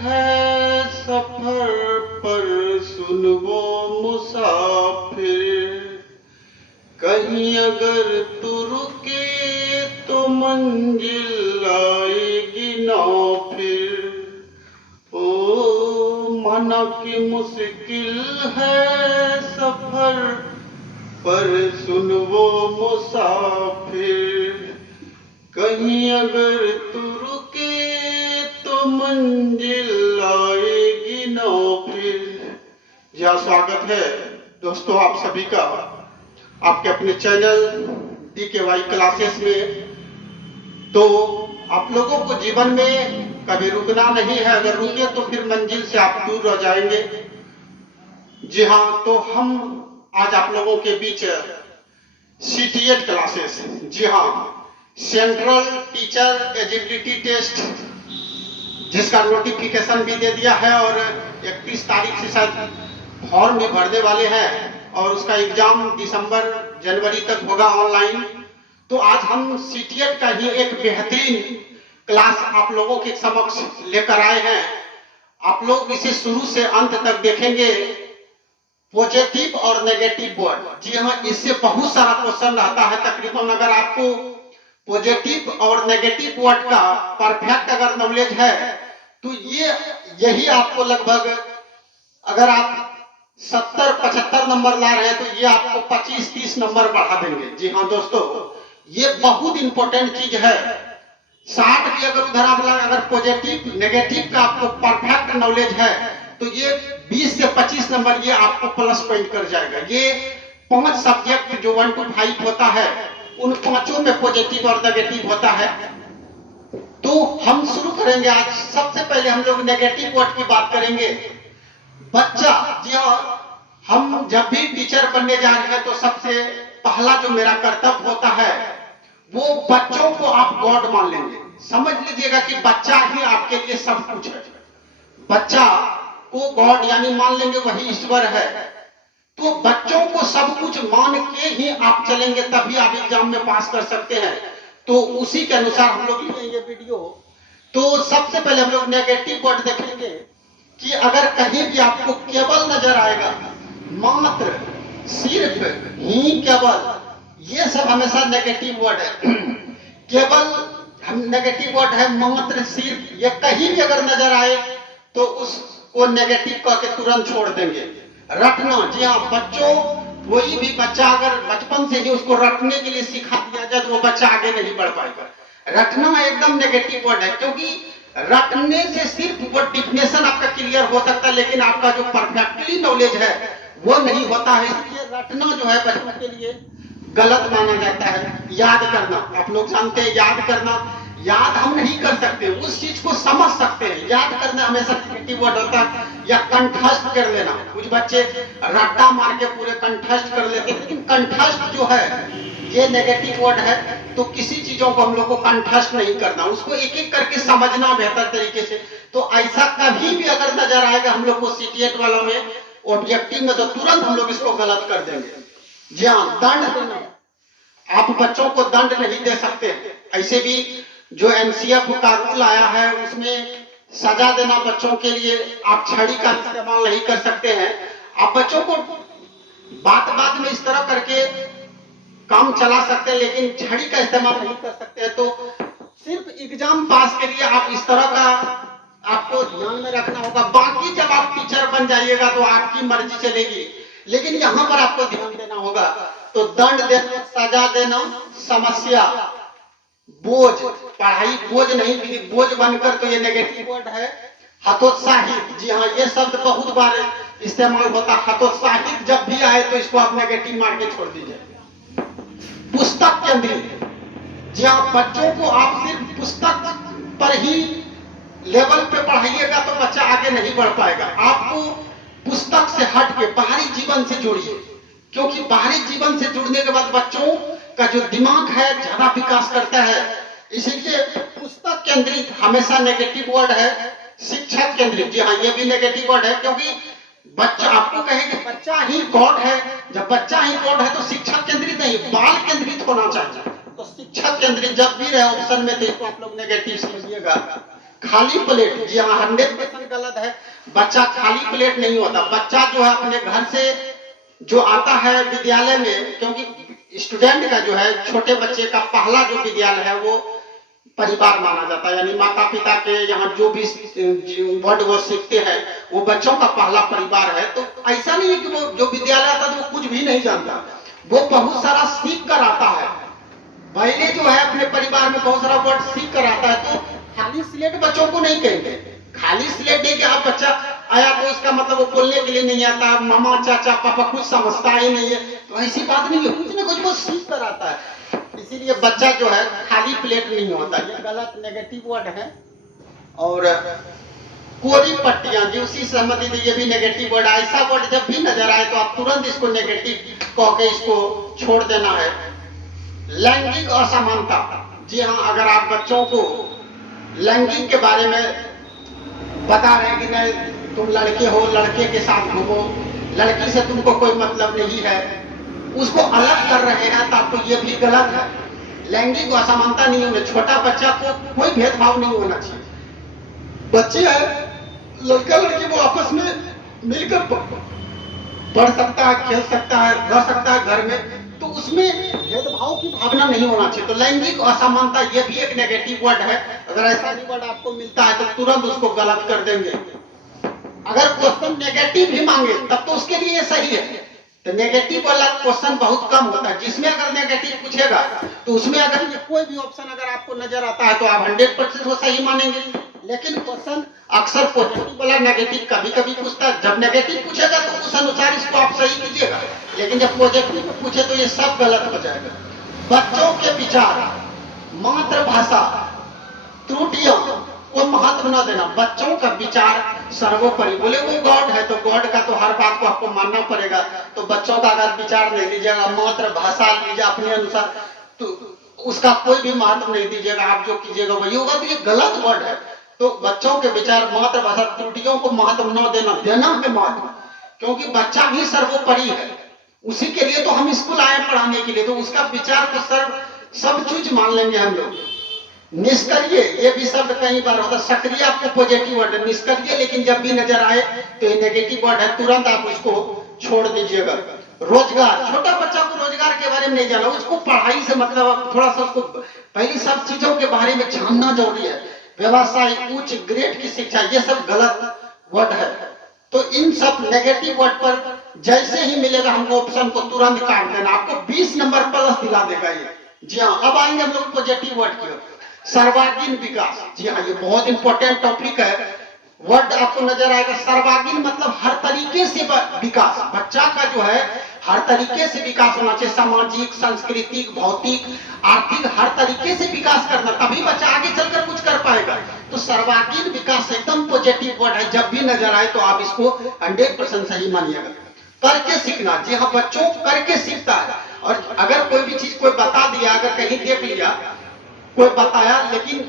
है सफर पर सुन वो मुसाफिर, कहीं अगर तू रुके तो मंजिल आएगी ना फिर। ओ माना कि मुश्किल है सफर पर सुन वो मुसाफिर, कहीं अगर तू रुके तो मंजिल आएगी ना फिर। यह स्वागत है दोस्तों आप सभी का आपके अपने चैनल DKY क्लासेस में। तो आप लोगों को जीवन में कभी रुकना नहीं है, अगर रुके तो फिर मंजिल से आप दूर रह जाएंगे। जी हाँ, तो हम आज आप लोगों के बीच CTET क्लासेस, जी हाँ, सेंट्रल टीचर एलिजिबिलिटी टेस्ट, जिसका नोटिफिकेशन भी दे दिया है और 31 तारीख से शायद फॉर्म भी भरने वाले हैं और उसका एग्जाम दिसंबर जनवरी तक होगा ऑनलाइन। तो आज हम CTET का ही एक बेहतरीन क्लास आप लोगों के समक्ष लेकर आए हैं। आप लोग इसे शुरू से अंत तक देखेंगे। पॉजिटिव और नेगेटिव वर्ड, जी हाँ, इससे बहुत सारा क्वेश्चन रहता है तकरीबन। अगर आपको पॉजिटिव और नेगेटिव वर्ड का परफेक्ट अगर नॉलेज है तो यही आपको लगभग, अगर आप 70-75 नंबर ला रहे हैं तो ये आपको 25-30 नंबर बढ़ा देंगे। जी हाँ दोस्तों, ये बहुत इंपॉर्टेंट चीज है। 60 भी अगर उधर आप अगर पॉजिटिव नेगेटिव का आपको परफेक्ट नॉलेज है तो ये 20 से 25 नंबर ये आपको प्लस पॉइंट कर जाएगा। ये 5 सब्जेक्ट जो 1 to 5 होता है उन पांचों में पॉजिटिव और नेगेटिव होता है। तो हम शुरू करेंगे आज। सबसे पहले हम लोग नेगेटिव वर्ड की बात करेंगे। बच्चा, जी हाँ, हम जब भी टीचर बनने जा रहे हैं तो सबसे पहला जो मेरा कर्तव्य होता है वो बच्चों को आप गॉड मान लेंगे। समझ लीजिएगा कि बच्चा ही आपके लिए सब कुछ है। बच्चा को गॉड यानी मान लेंगे वही ईश्वर है। तो बच्चों को सब कुछ मान के ही आप चलेंगे तभी आप एग्जाम में पास कर सकते हैं। तो उसी के अनुसार हम लोग लेंगे वीडियो। तो सबसे पहले हम लोग नेगेटिव वर्ड देखेंगे कि अगर कहीं भी आपको केवल नजर आएगा, मात्र, सिर्फ, ही, केवल, ये सब हमेशा नेगेटिव वर्ड है। केवल हम नेगेटिव वर्ड है, मात्र, सिर्फ, ये कहीं भी अगर नजर आए तो उसको नेगेटिव कह के तुरंत छोड़ देंगे। रटना, जी हाँ बच्चों, कोई भी बच्चा अगर बचपन से ही उसको रटने के लिए सिखा दिया जाए तो वो बच्चा आगे नहीं बढ़ पाएगा। रटना एकदम नेगेटिव वर्ड है, क्योंकि रटने से सिर्फ वो डिफिनेशन आपका क्लियर हो सकता है लेकिन आपका जो परफेक्टली नॉलेज है वो नहीं होता है। इसलिए रटना जो है बच्चों के लिए गलत माना जाता है। याद करना, आप लोग जानते हैं याद करना, याद हम नहीं कर सकते, उस चीज को समझ सकते हैं। याद करना हमेशा नेगेटिव वर्ड होता है। या कंठस्थ कर लेना, कुछ बच्चे रट्टा मार के पूरे कंठस्थ कर लेते हैं, लेकिन कंठस्थ जो है ये नेगेटिव वर्ड है। तो किसी चीजों को हम लोग को कंठस्थ नहीं करना, उसको एक एक करके समझना बेहतर तरीके से। तो ऐसा कभी भी अगर नजर आएगा हम लोग को CTET वालों में ऑब्जेक्टिव में तो तुरंत हम लोग इसको गलत कर देंगे। जी हाँ, दंड देना, आप बच्चों को दंड नहीं दे सकते। ऐसे भी जो MCF का रूल आया है उसमें सजा देना बच्चों के लिए, आप छड़ी का इस्तेमाल नहीं कर सकते हैं। आप बच्चों को बात बात में इस तरह करके काम चला सकते हैं लेकिन छड़ी का इस्तेमाल नहीं कर सकते हैं। तो सिर्फ एग्जाम पास के लिए आप इस तरह का आपको ध्यान में रखना होगा। बाकी जब आप टीचर बन जाइएगा तो आपकी मर्जी चलेगी, लेकिन यहाँ पर आपको ध्यान देना होगा। तो दंड देना, सजा देना, समस्या, बोझ, पढ़ाई बोझ नहीं, बोझ बनकर, तो ये नेगेटिव वर्ड है। हतोत्साहित, जी हाँ, ये शब्द बहुत बार इस्तेमाल होता है। हतोत्साहित जब भी आए तो इसको आप नेगेटिव मार के छोड़ दीजिए। पुस्तक केंद्रित, जी हाँ, बच्चों को आप सिर्फ पुस्तक पर ही लेवल पे पढ़ाइएगा तो बच्चा आगे नहीं बढ़ पाएगा। आपको पुस्तक से हट के बाहरी जीवन से जोड़िए, क्योंकि बाहरी जीवन से जुड़ने के बाद बच्चों का जो दिमाग है ज्यादा विकास करता है। इसीलिए पुस्तक केंद्रित हमेशा नेगेटिव वर्ड है। शिक्षक केंद्रित, जी हाँ, ये भी नेगेटिव वर्ड है, क्योंकि बच्चा आपको कहेंगे बच्चा ही गॉड है। जब बच्चा ही गॉड है तो शिक्षक केंद्रित नहीं, बाल केंद्रित होना चाहिए। तो शिक्षक केंद्रित जब भी रहे ऑप्शन में तो इसको आप लोग नेगेटिव समझिएगा। खाली प्लेट, जी हाँ 100% गलत है। बच्चा खाली प्लेट नहीं होता। बच्चा जो है अपने घर से जो आता है विद्यालय में, क्योंकि स्टूडेंट का जो है छोटे बच्चे का पहला जो विद्यालय है वो परिवार माना जाता है, यानी माता पिता के यहाँ जो भी वर्ड वो सीखते हैं वो बच्चों का पहला परिवार है। तो ऐसा नहीं है कि वो जो विद्यालय आता है वो कुछ भी नहीं जानता, वो बहुत सारा सीख कर आता है। पहले जो है अपने परिवार में बहुत सारा वर्ड सीख कर आता है। तो खाली स्लेट बच्चों को नहीं कहेंगे। खाली स्लेट दे के आप बच्चा आया तो इसका मतलब वो बोलने के लिए नहीं आता, मामा चाचा पापा कुछ समझता ही नहीं है, तो ऐसी बात नहीं है, कुछ ना कुछ वो सीख कर आता है। इसीलिए बच्चा जो है खाली प्लेट नहीं होता, ये गलत नेगेटिव वर्ड है। और कोरी पट्टियां जी उसी संबंधित ये भी नेगेटिव वर्ड। ऐसा वर्ड जब भी नजर आए तो आप तुरंत इसको नेगेटिव कह के इसको छोड़ देना है। लैंगिक असमानता, जी हाँ, अगर आप बच्चों को लैंगिक के बारे में बता रहे हैं कि नहीं तुम लड़के हो, लड़के के साथ घूमो, लड़की से तुमको कोई मतलब नहीं है, उसको अलग कर रहे हैं, तो आपको ये भी गलत है। लैंगिक असमानता नहीं होना, छोटा बच्चा को कोई भेदभाव नहीं होना चाहिए। बच्चे हैं लड़का लड़की वो आपस में मिलकर पढ़ सकता है, खेल सकता है, रह सकता है घर में, तो उसमें भेदभाव की भावना नहीं होना चाहिए। तो लैंगिक असमानता ये भी एक नेगेटिव वर्ड है। अगर ऐसा भी वर्ड आपको मिलता है तो तुरंत उसको गलत कर देंगे। अगर क्वेश्चन नेगेटिव भी मांगे तब तो उसके लिए सही है। तो नेगेटिव वाला क्वेश्चन बहुत कम होता है, जिसमें अगर नेगेटिव पूछेगा तो उसमें अगर कोई भी ऑप्शन अगर आपको नजर आता है तो आप 100% वो सही मानेंगे। लेकिन क्वेश्चन अक्सर पॉजिटिव वाला नेगेटिव कभी कभी पूछता है, जब नेगेटिव पूछेगा तो उस अनुसार इसको आप सही कीजिएगा। लेकिन जब पॉजिटिव पूछे तो ये सब गलत हो जाएगा। बच्चों के विचार, मातृभाषा, त्रुटियों को महत्व न देना, बच्चों का विचार सर्वोपरि। बोले वो गॉड है तो गॉड का तो हर बात को आपको मानना पड़ेगा, तो बच्चों का अगर विचार नहीं लीजिएगा, मातृभाषा लीजिए अपने अनुसार, तो उसका कोई भी महत्व नहीं दीजिएगा, आप जो कीजिएगा वही होगा, तो ये गलत वर्ड है। तो बच्चों के विचार, मातृभाषा, त्रुटियों को महत्व न देना, देना है महत्व, क्योंकि बच्चा ही सर्वोपरि है। उसी के लिए तो हम स्कूल आए पढ़ाने के लिए, तो उसका विचार को सब चीज मान लेंगे हम लोग। निष्क्रिय, ये भी शब्द कई बार होता है। सक्रिय आपको पॉजिटिव वर्ड है, निष्क्रिय लेकिन जब भी नजर आए तो ये नेगेटिव वर्ड है, तुरंत आप उसको छोड़ दीजिएगा। रोजगार, छोटा बच्चा को रोजगार के बारे में नहीं जाना, उसको पढ़ाई से मतलब थोड़ा सा उसको पहले सब चीजों के बारे में जानना जरूरी है। व्यवसाय, उच्च ग्रेड की शिक्षा, ये सब गलत वर्ड है। तो इन सब नेगेटिव वर्ड पर जैसे ही मिलेगा हमको ऑप्शन को तुरंत काट देना, आपको 20 नंबर प्लस दिला देगा ये। जी हाँ, अब आएंगे हम लोग पॉजिटिव वर्ड की। सर्वांगीण विकास, जी हाँ, ये बहुत इंपॉर्टेंट टॉपिक है। वर्ड आपको नजर आएगा, सर्वांगीण मतलब हर तरीके से विकास। बच्चा का जो है हर तरीके से विकास होना चाहिए, सामाजिक, सांस्कृतिक, भौतिक, आर्थिक, हर तरीके से विकास करना, तभी बच्चा आगे चलकर कुछ कर पाएगा। तो सर्वांगीण विकास एकदम पॉजिटिव वर्ड है, जब भी नजर आए तो आप इसको 100% सही मानिएगा। करके सीखना, जी हाँ, बच्चों करके सीखता है। और अगर कोई भी चीज कोई बता दिया, अगर कहीं देख लिया कोई बताया लेकिन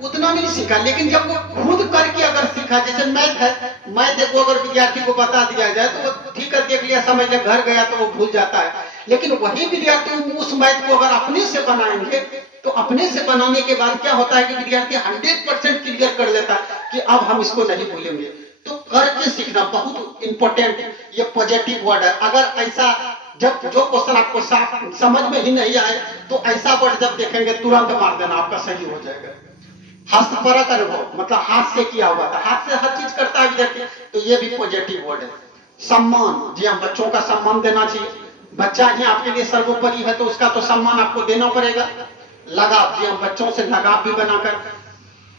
उतना नहीं सीखा, लेकिन जब वो खुद करके अगर सीखा, जैसे मैथ है, मैथ को अगर विद्यार्थी को बता दिया जाए तो वो ठीक है, देख लिया, समझ लिया, घर गया तो वो भूल जाता है। लेकिन वही विद्यार्थी उस मैथ को अगर अपने से बनाएंगे तो अपने से बनाने के बाद क्या होता है कि विद्यार्थी 100% क्लियर कर लेता है कि अब हम इसको नहीं भूलेंगे। तो करके सीखना बहुत इंपॉर्टेंट, ये पॉजिटिव वर्ड है। अगर ऐसा जब जो क्वेश्चन आपको समझ में ही नहीं आए तो ऐसा वर्ड जब देखेंगे तुरंत मार देना, आपका सही हो जाएगा। हस्तपरक अनुभव मतलब हाथ से किया हुआ था, हाथ से हर चीज करता है विद्यार्थी, तो ये भी पॉजिटिव वर्ड है। सम्मान, जी हाँ, बच्चों का सम्मान देना चाहिए। बच्चा ही आपके लिए सर्वोपरि है तो उसका तो सम्मान आपको देना पड़ेगा। लगाव, जी हाँ, बच्चों से लगाव भी बनाकर।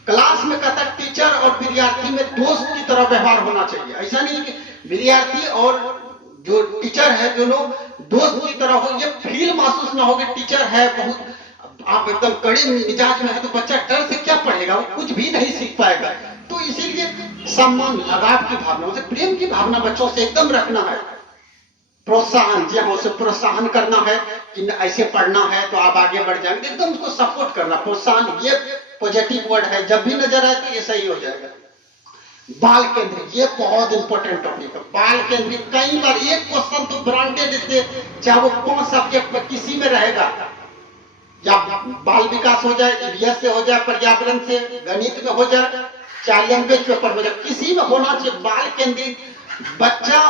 क्लास में कहता है टीचर और विद्यार्थी में दोस्त की तरह व्यवहार होना चाहिए। ऐसा नहीं कि विद्यार्थी और जो टीचर है दोनों दोस्त की तरह हो, ये फील महसूस ना हो कि टीचर है बहुत आप एकदम कड़े मिजाज में है तो बच्चा डर से क्या पढ़ेगा, वो कुछ भी नहीं सीख पाएगा। तो इसीलिए सम्मान, लगाव की भावना, उसे प्रेम की भावना बच्चों से एकदम रखना है। प्रोत्साहन, जी हाँ, उसे प्रोत्साहन करना है कि ऐसे पढ़ना है तो आप आगे बढ़ जाएंगे, एकदम उसको सपोर्ट करना, प्रोत्साहन, ये पॉजिटिव वर्ड है। जब भी नजर आए तो ये सही हो जाएगा। बाल केंद्रित, ये बहुत इंपॉर्टेंट टॉपिक है। बाल केंद्रित, कई बार एक क्वेश्चन तो ब्रांडेड, चाहे वो 5 सब्जेक्ट में किसी में रहेगा, या बाल विकास हो जाए, ईवीएस से हो जाए, पर्यावरण से, गणित में हो जाए, चाहे लैंग्वेज पेपर हो जाए, किसी में होना चाहिए बाल केंद्रित। बच्चा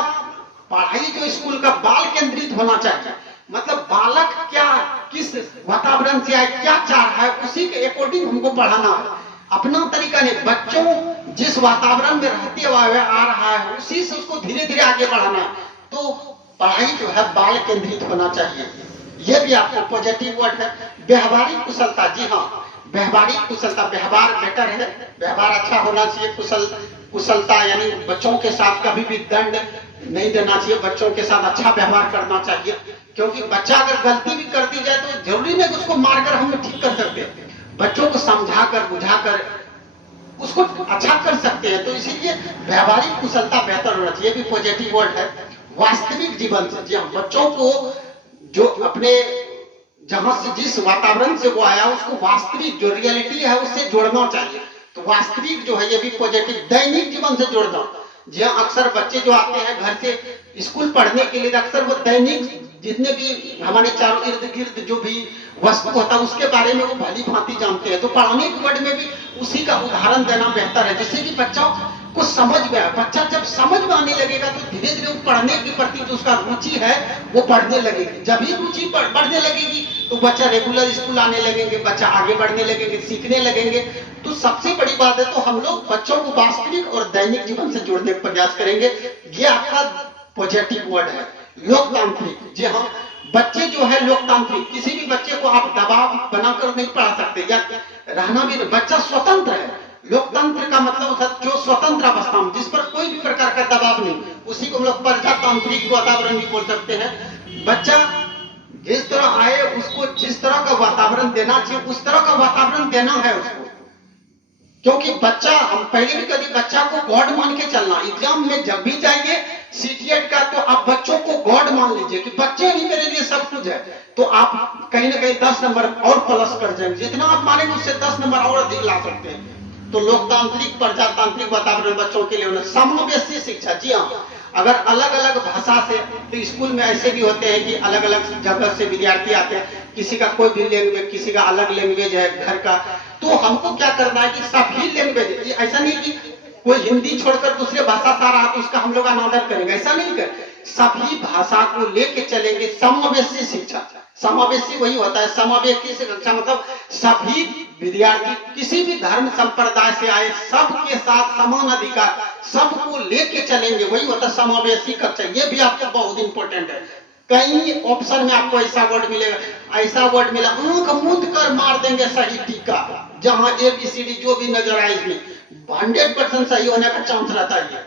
पढ़ाई जो स्कूल का बाल केंद्रित होना चाहिए, मतलब बालक क्या किस वातावरण से आए, क्या चाह रहा है, उसी के अकॉर्डिंग हमको पढ़ाना है। अपना तरीका नहीं, बच्चों जिस वातावरण में रहते हुए आ रहा है उसी से उसको धीरे धीरे आगे बढ़ाना है। तो पढ़ाई जो है बाल केंद्रित होना चाहिए। ये भी आपको पॉजिटिव वर्ड है। व्यवहारिक कुशलता, जी हाँ, व्यवहारिक कुशलता, व्यवहार बेटर है, व्यवहार अच्छा होना चाहिए। कुशलता यानी बच्चों के साथ कभी भी दंड नहीं देना चाहिए, बच्चों के साथ अच्छा व्यवहार करना चाहिए। क्योंकि बच्चा अगर गलती भी करती जाए तो जरूरी नहीं कि उसको मारकर हम ठीक कर सकते हैं, बच्चों को समझाकर बुझाकर उसको अच्छा कर सकते हैं। तो इसीलिए व्यवहारिक कुशलता बेहतर होना चाहिए, भी पॉजिटिव वर्ड है। वास्तविक जीवन से, जी हाँ, बच्चों को जो अपने जहां से जिस वातावरण से वो आया उसको वास्तविक जो रियलिटी है उससे जोड़ना चाहिए। तो वास्तविक जो है ये भी पॉजिटिव, दैनिक जीवन से जोड़ना। जी हाँ, अक्सर बच्चे जो आते हैं घर से स्कूल पढ़ने के लिए, अक्सर वो दैनिक जितने भी हमारे चारों इर्द गिर्द जो भी वस्तु होता है उसके बारे में वो भली भांति जानते हैं। तो पढ़ाने के वर्ड में भी उसी का उदाहरण देना बेहतर है, जिससे कि बच्चा को समझ में आए। बच्चा जब समझ में आने लगेगा तो धीरे धीरे वो पढ़ने के प्रति जो उसका रुचि है वो बढ़ने लगेगी। जब ही रुचि बढ़ने लगेगी तो बच्चा रेगुलर स्कूल आने लगेंगे, बच्चा आगे बढ़ने लगेंगे, सीखने लगेंगे। तो सबसे बड़ी बात है, तो हम लोग बच्चों को वास्तविक और दैनिक जीवन से जोड़ने का प्रयास करेंगे। ये आपका पॉजिटिव वर्ड है। लोकतांत्रिक, जी हाँ, बच्चे जो है लोकतांत्रिक, किसी भी बच्चे को आप दबाव बनाकर नहीं पढ़ा सकते या रहना भी नहीं, बच्चा स्वतंत्र है। लोकतंत्र का मतलब है जो स्वतंत्र अवस्था में, जिस पर कोई भी प्रकार का दबाव नहीं, उसी को हम लोग प्रजातांत्रिक वातावरण भी बोल सकते हैं। बच्चा जिस तरह आए उसको जिस तरह का वातावरण देना चाहिए उस तरह का वातावरण देना है उसको। क्योंकि बच्चा, हम पहले भी कभी बच्चा को गॉड मान के चलना। एग्जाम में जब भी जाइए सीटीएट का, तो आप बच्चों को गॉड मान लीजिए कि बच्चे ही मेरे लिए सब कुछ है। तो आप कहीं ना कहीं 10 नंबर और प्लस कर जाएंगे, जितना आप मानेंगे उससे 10 नंबर और अधिक ला सकते हैं। तो लोकतांत्रिक प्रजातांत्रिक वातावरण बच्चों के लिए होना। समावेशी शिक्षा, जी हाँ, अगर अलग अलग भाषा से, तो स्कूल में ऐसे भी होते हैं कि अलग अलग जगह से विद्यार्थी आते हैं, किसी का कोई भी लैंग्वेज, किसी का अलग लैंग्वेज है घर का, तो हमको क्या करना है कि सभी लैंग्वेज, ऐसा नहीं कि कोई हिंदी छोड़कर दूसरे भाषा से आ रहा तो उसका हम लोग अनादर करेंगे, ऐसा नहीं कर, सभी भाषा को लेके चलेंगे। समावेशी शिक्षा, समावेशी वही होता है, समावेशी शिक्षा मतलब सभी विद्यार्थी किसी भी धर्म संप्रदाय से आए सबके साथ समान अधिकार, सबको लेके चलेंगे, वही होता है समावेशी कक्षा। ये भी आपको बहुत इंपॉर्टेंट है। कई ऑप्शन में आपको ऐसा वर्ड मिलेगा, ऐसा वर्ड मिला, आंख मूंद कर मार देंगे सही टीका, जहां ABCD जो भी नजर आए इसमें 100% सही होने का चांस रहता है।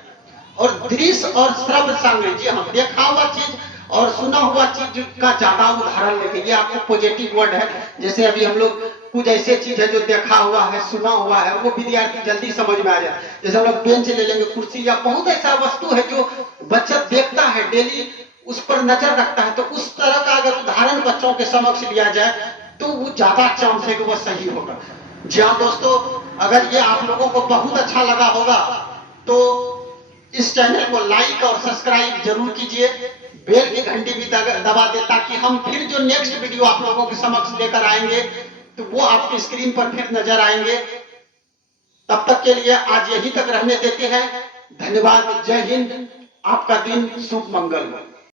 और दृश्य और श्रव्य सामग्री, जी हाँ, देखा हुआ चीज और सुना हुआ चीज का ज्यादा उदाहरण लेके, ये आपको पॉजिटिव वर्ड है। जैसे अभी हम लोग कुछ ऐसे चीज है जो देखा हुआ है, सुना हुआ है, वो विद्यार्थी जल्दी समझ में आ जाए। जैसे हम लोग बेंच ले लेंगे, कुर्सी, या बहुत ऐसा वस्तु है जो बच्चा देखता है डेली, उस पर नजर रखता है, तो उस तरह का अगर उदाहरण बच्चों के समक्ष लिया जाए तो वो ज्यादा चांस है कि वो सही होगा। जी हाँ दोस्तों, अगर ये आप लोगों को बहुत अच्छा लगा होगा तो इस चैनल को लाइक और सब्सक्राइब जरूर कीजिए, बेल की घंटी भी दबा दे, ताकि हम फिर जो नेक्स्ट वीडियो आप लोगों के समक्ष लेकर आएंगे तो वो आपकी स्क्रीन पर फिर नजर आएंगे। तब तक के लिए आज यहीं तक रहने देते हैं। धन्यवाद, जय हिंद, आपका दिन शुभ मंगल हो।